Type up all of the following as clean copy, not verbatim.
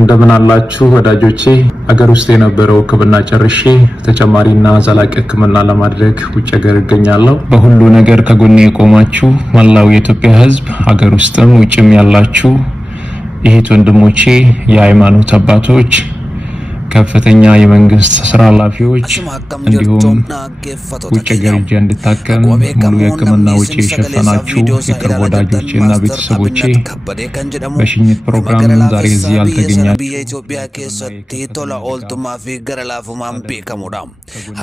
እንደምን አላችሁ ወዳጆቼ አገር ውስጥ የነበረው ሕክምና ጨርሼ ተጨማሪና ዘላቂ ሕክምና ለማድረግ ውጭ ሀገር እገኛለሁ። በሁሉ ነገር ከጎኔ የቆማችሁ መላው የኢትዮጵያ ሕዝብ ሀገር ውስጥም ውጭም ያላችሁ እህት ወንድሞቼ የሃይማኖት አባቶች ከፍተኛ የመንግስት ስራ ኃላፊዎች እንዲሁም ውጭ ሀገር እንድታከም ሙሉ የሕክምና ወጪ የሸፈናችሁ የቅርብ ወዳጆቼና ቤተሰቦቼ በሽኝት ፕሮግራም ዛሬ እዚህ ያልተገኛችሁ በኢትዮጵያ ከሰቲ ቶላ ኦልቱማ ፊ ገረላፉማን ቤከሙዳ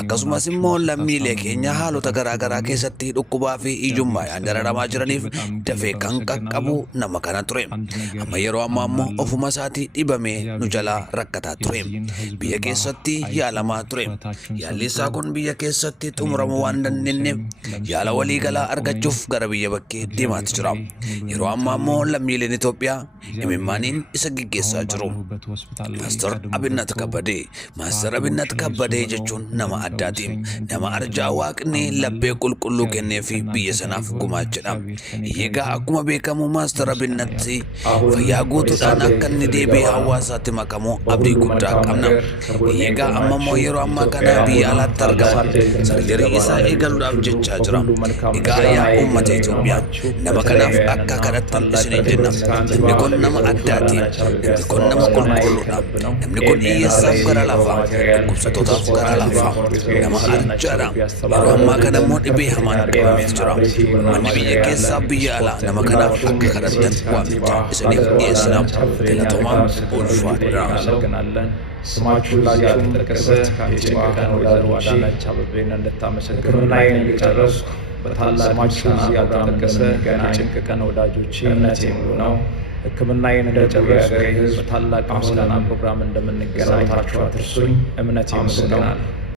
አከሱማስ ሞ ለሚሌ ኬኛ ሃሎ ተገራገራ ከሰቲ ዱኩባ ፊ ኢጁማ ያንደረዳማ ጅረኒፍ ደፌ ከንቀቀቡ ነመከና ቱሬ አመየሮ አማሞ ኦፉማ ሳቲ ዲበሜ ኑጀላ ረከታ ቱሬ biyya keessatti yaalamaa ture yaalli isaa kun biyya keessatti xumuramu waan dandeenyeef yaala walii galaa argachuuf gara biyya bakkee deemaatti jira yeroo ammaa immoo lammiileen Itoophiyaa imimmaaniin isa gaggeessaa jiru Master Abinnat Kabbadee jechuun nama addaati nama arjaa waaqni labbee qulqulluu kennee fi biyya sanaaf gumaachedha egaa akkuma beekamu Master Abinnat fayyaa guutuudhaan akka inni deebi'ee hawaasaatti makamu abdii guddaa qabna Yega amma moyero amma kana biya ala targama sarjari isa egaluudhaaf jechaa jira egaa yaa uummata Itoophiyaa nama kanaaf akka kadhattan isin jenna namni kun nama addaati namni kun nama qulqulluudha namni kun hiyyeessaaf gara lafaa dhukkubsatootaaf gara lafaa nama arjaadha yeroo ammaa kana immoo dhibee hamaan qabamee jira manni biyya keessaa biyya alaa nama kanaaf akka kadhattan waamicha isiniif dhiyeessina galatoomaa ulfaadha ስማችሁ ላችሁም ተጠቀሰ ከጭንቀን ወይዘሮ አዳነች አበቤን እንደታመሰግኑናዬን የጨረስኩ በታላማችሁ ያልተጠቀሰ የጭንቀን ወዳጆቼ እምነቴ ሙሉ ነው። ሕክምናዬን እንደጨረስኩ በታላቅ ምስጋና ፕሮግራም እንደምንገናኝ ታችሁ አትርሱኝ። እምነቴ ሙሉ ነው።